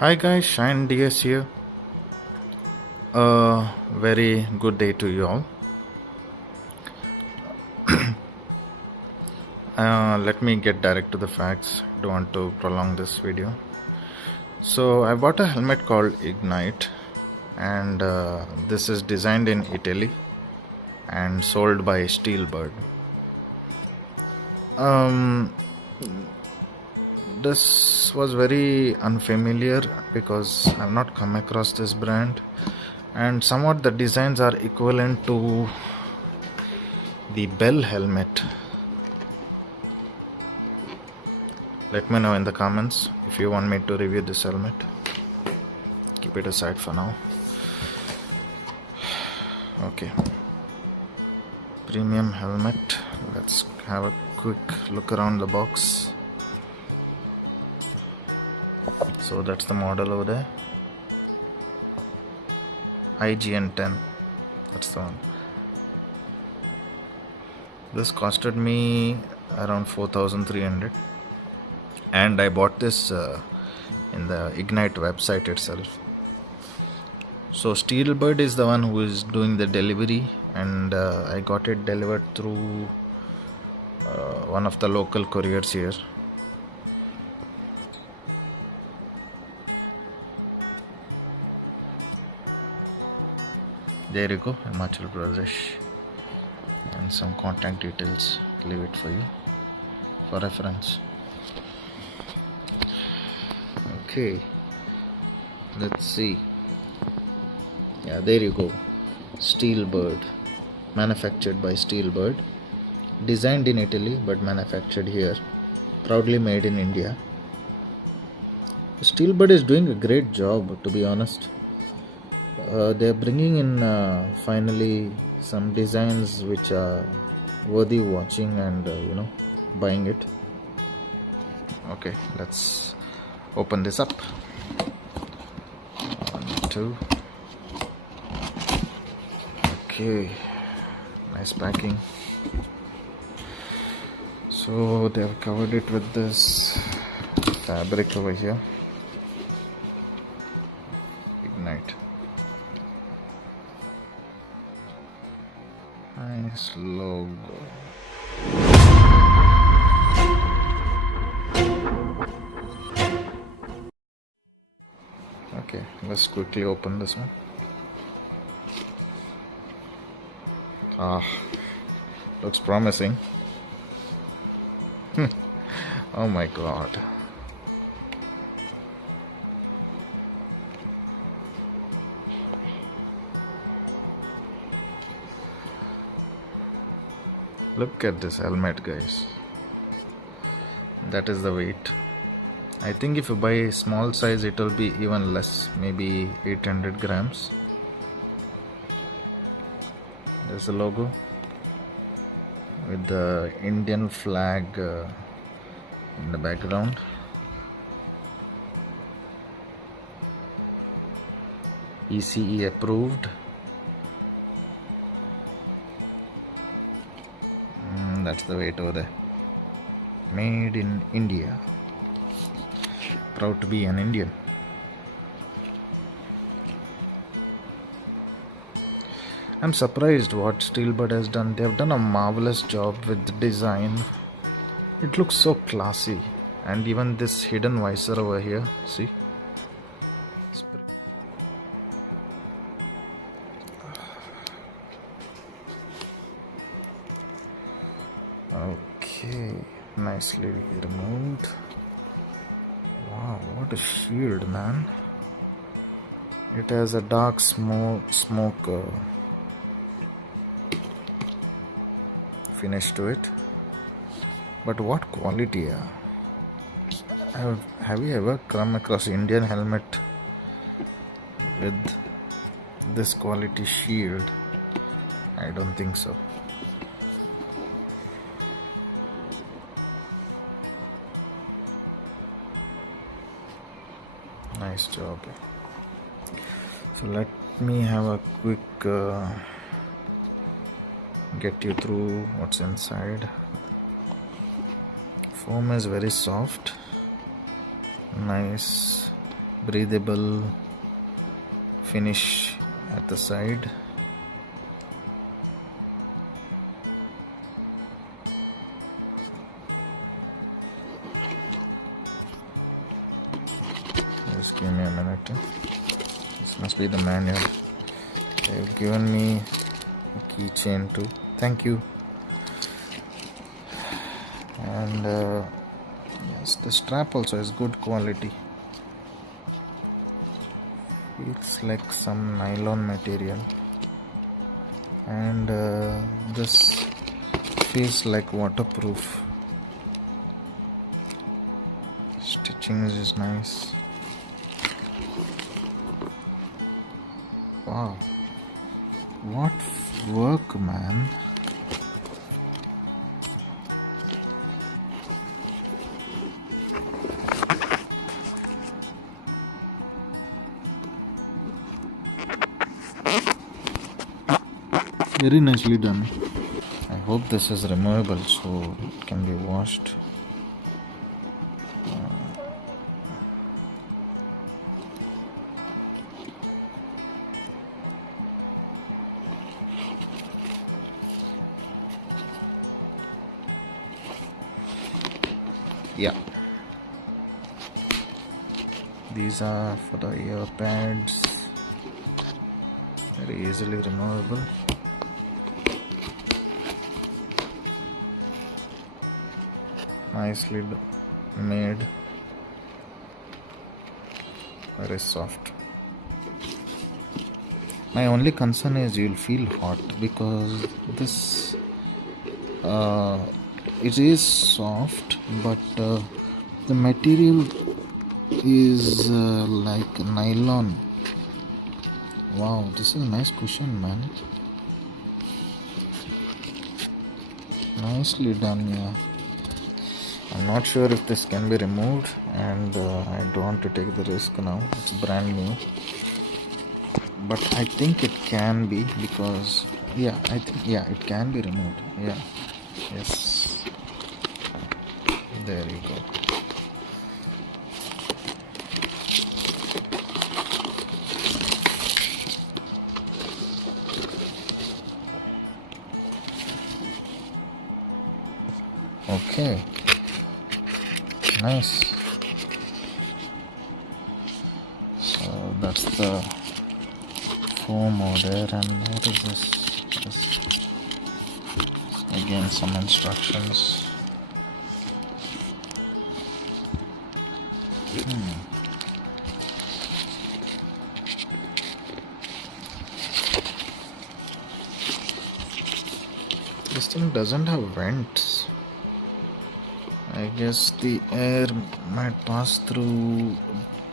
Hi guys, Shine DS here. Very good day to you all. Let me get direct to the facts. Don't want to prolong this video. So I bought a helmet called IGNYTE, and this is designed in Italy and sold by SteelBird. This was very unfamiliar because I've not come across this brand, and somewhat the designs are equivalent to the Bell helmet. Let me know in the comments if you want me to review this helmet. Keep it aside for now. Okay, premium helmet. Let's have a quick look around the box. So that's the model over there, IGN-10. That's the one. This costed me around 4,300, and I bought this in the IGNYTE website itself. So SteelBird is the one who is doing the delivery, and I got it delivered through one of the local couriers here. There you go, Himachal Pradesh, and some contact details. Leave it for you for reference. Okay, let's see. Yeah, there you go. SteelBird, manufactured by SteelBird, designed in Italy but manufactured here, proudly made in India. SteelBird is doing a great job, to be honest. They're bringing in finally some designs which are worthy watching and buying it. Okay, let's open this up. 1, 2. Okay, nice packing. So they have covered it with this fabric over here. IGNYTE. Nice logo. Okay, let's quickly open this one. Looks promising. Oh my god. Look at this helmet, guys. That is the weight. I think if you buy a small size, it will be even less, maybe 800 grams. There's the logo with the Indian flag in the background. ECE approved. That's the weight over there. Made in India. Proud to be an Indian. I'm surprised what SteelBird has done. They have done a marvelous job with the design. It looks so classy. And even this hidden visor over here, see? Okay, nicely removed. Wow, what a shield, man. It has a dark smoke finish to it. But what quality? Have you ever come across Indian helmet with this quality shield? I don't think so. Nice job. So let me have a quick get you through what's inside. Foam is very soft, nice breathable finish at the side. Just give me a minute. This must be the manual. They've given me a keychain too. Thank you. And yes, the strap also is good quality. Feels like some nylon material, and this feels like waterproof. Stitching is nice. Wow, what work, man. Very nicely done. I hope this is removable so it can be washed. Yeah, these are for the ear pads. Very easily removable. Nicely made. Very soft. My only concern is you'll feel hot because this it is soft, but the material is like nylon. Wow, this is a nice cushion, man. Nicely done, yeah. I'm not sure if this can be removed, and I don't want to take the risk now. It's brand new, but I think it can be because it can be removed. Yeah, yes. There you go. Okay. Nice. So that's the foam over there, and what is this? Again, some instructions. This thing doesn't have vents. I guess the air might pass through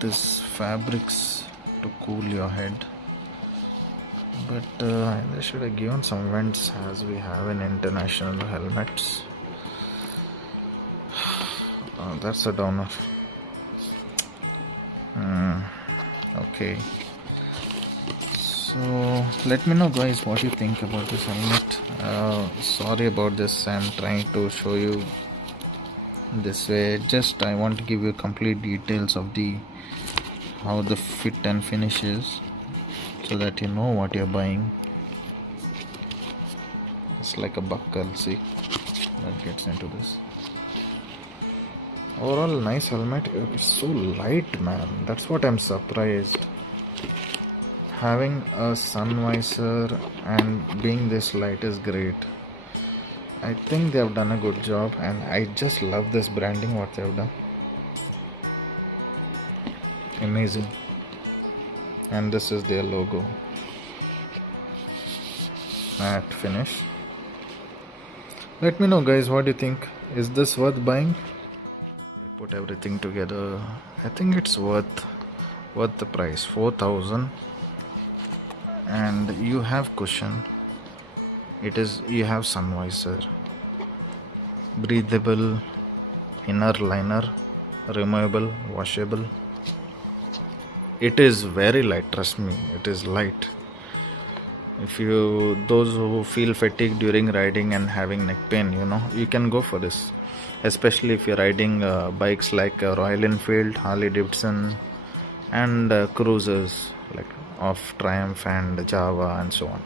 this fabrics to cool your head, but they should have given some vents as we have in international helmets. That's a downer. Okay, so let me know, guys, what you think about this helmet. Sorry about this. I'm trying to show you this way. Just I want to give you complete details of how the fit and finish is, so that you know what you're buying. It's like a buckle, see, that gets into this. Overall, nice helmet. It's so light, man. That's what I'm surprised. Having a sun visor and being this light is great. I think they have done a good job, and I just love this branding what they have done. Amazing. And this is their logo. Matte finish. Let me know, guys, what do you think? Is this worth buying? I put everything together. I think it's worth the price. 4,000. And you have cushion. You have sun visor, breathable inner liner, removable, washable. It is very light, trust me, it is light. Those who feel fatigue during riding and having neck pain, you can go for this, especially if you're riding bikes like Royal Enfield, Harley Davidson, and cruisers like of Triumph and Java and so on.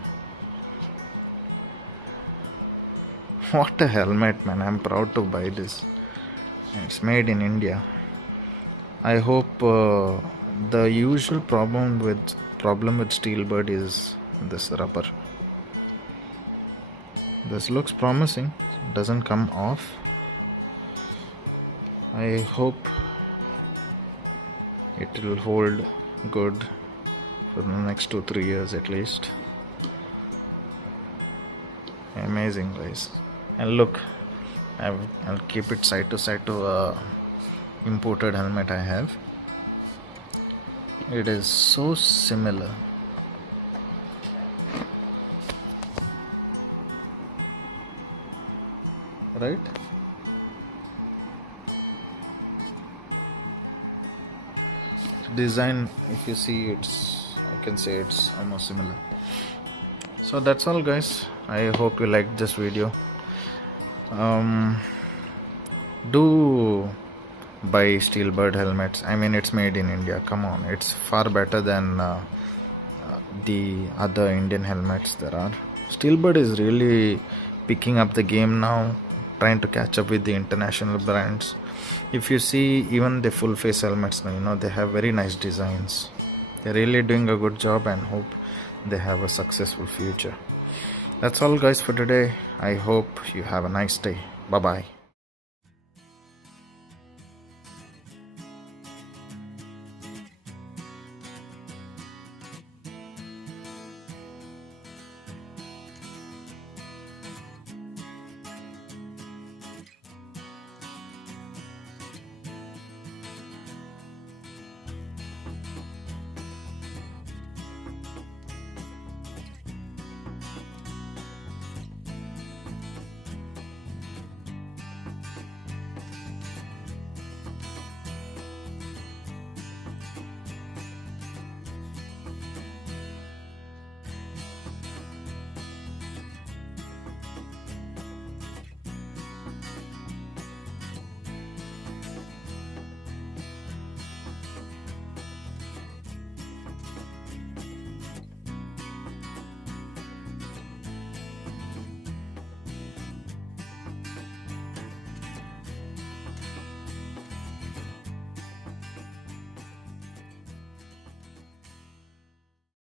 What a helmet, man. I'm proud to buy this. It's made in India. I hope the usual problem with SteelBird is this rubber. This looks promising. It doesn't come off. I hope it will hold good for the next 2-3 years at least. Amazing, guys. And look, I'll keep it side to side to a imported helmet I have. It is so similar. Right? Design, if you see, I can say it's almost similar. So that's all, guys. I hope you liked this video. Do buy SteelBird helmets. I mean, it's made in India. Come on, it's far better than the other Indian helmets there are. SteelBird is really picking up the game now, trying to catch up with the international brands. If you see even the full face helmets now, they have very nice designs. They're really doing a good job, and hope they have a successful future. That's all, guys, for today. I hope you have a nice day. Bye bye.